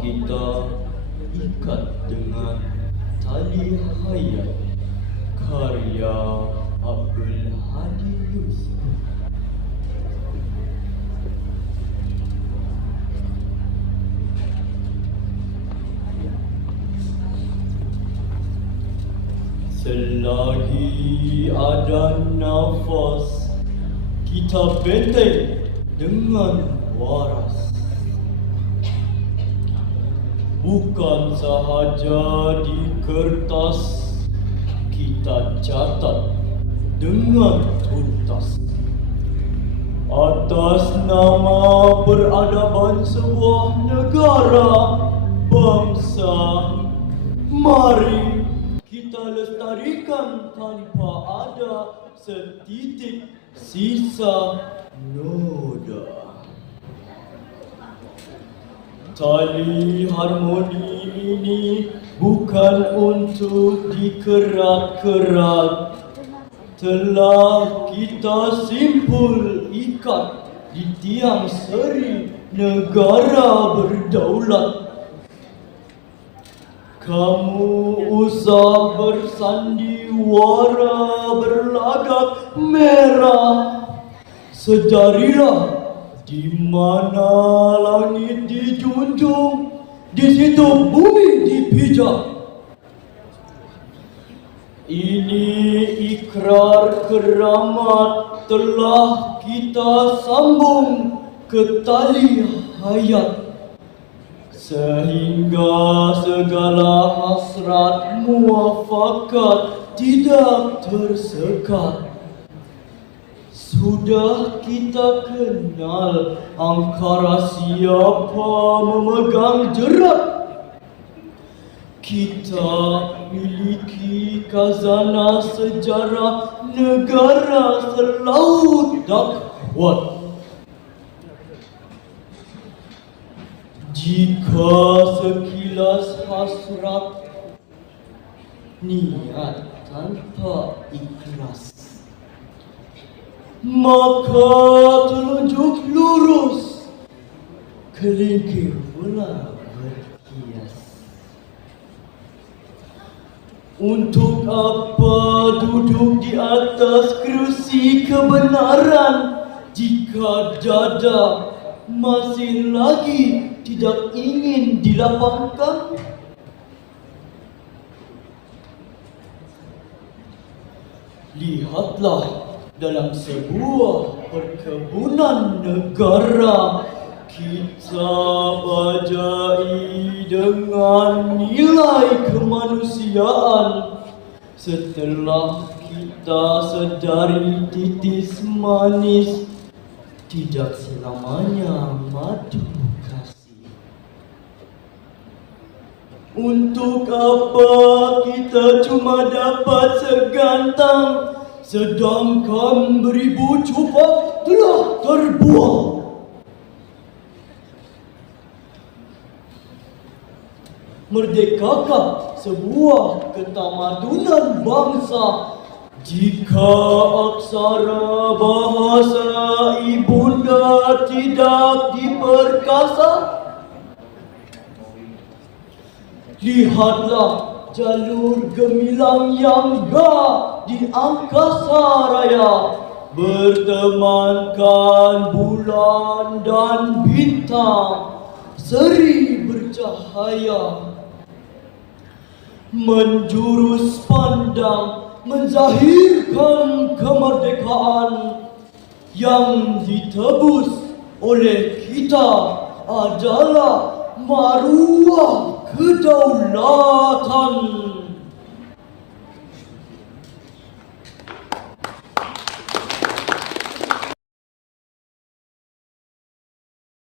kita ikat dengan tali hayat. Karya Abdul Hadi Yusuf. Selagi ada nafas, kita benteng dengan waras. Bukan sahaja di kertas, kita catat dengan tuntas. Atas nama peradaban sebuah negara bangsa, mari kita lestarikan tanpa ada setitik sisa noda. Tali harmoni ini bukan untuk dikerat-kerat. Telah kita simpul ikat di tiang seri negara berdaulat. Kamu usah bersandiwara berlagak merah. Sedarilah di mana langit dijunjung, di situ bumi dipijak. Ini ikrar keramat telah kita sambung ke tali hayat, sehingga segala hasrat muafakat tidak tersekat. Sudah kita kenal angkara siapa memegang jerat. Kita miliki khazanah sejarah negara selaut dakwat. Jika sekilas hasrat, niat tanpa ikhlas, maka telunjuk lurus, kelingking pula berhias. Untuk apa duduk di atas kerusi kebenaran jika dada masih lagi tidak ingin dilapangkan? Lihatlah dalam sebuah perkebunan negara, kita bajai dengan nilai kemanusiaan. Setelah kita sedari titis manis tidak selamanya madu kasih. Untuk apa kita cuma dapat segantang, sedangkan beribu cupak telah terbuang. Merdekakah sebuah ketamadunan bangsa jika aksara bahasa ibunda tidak diperkasa? Lihatlah jalur gemilang yang gah di angkasa raya, bertemankan bulan dan bintang, seri bercahaya. Menjurus pandang menzahirkan kemerdekaan yang ditebus oleh kita adalah maruah kedaulatan.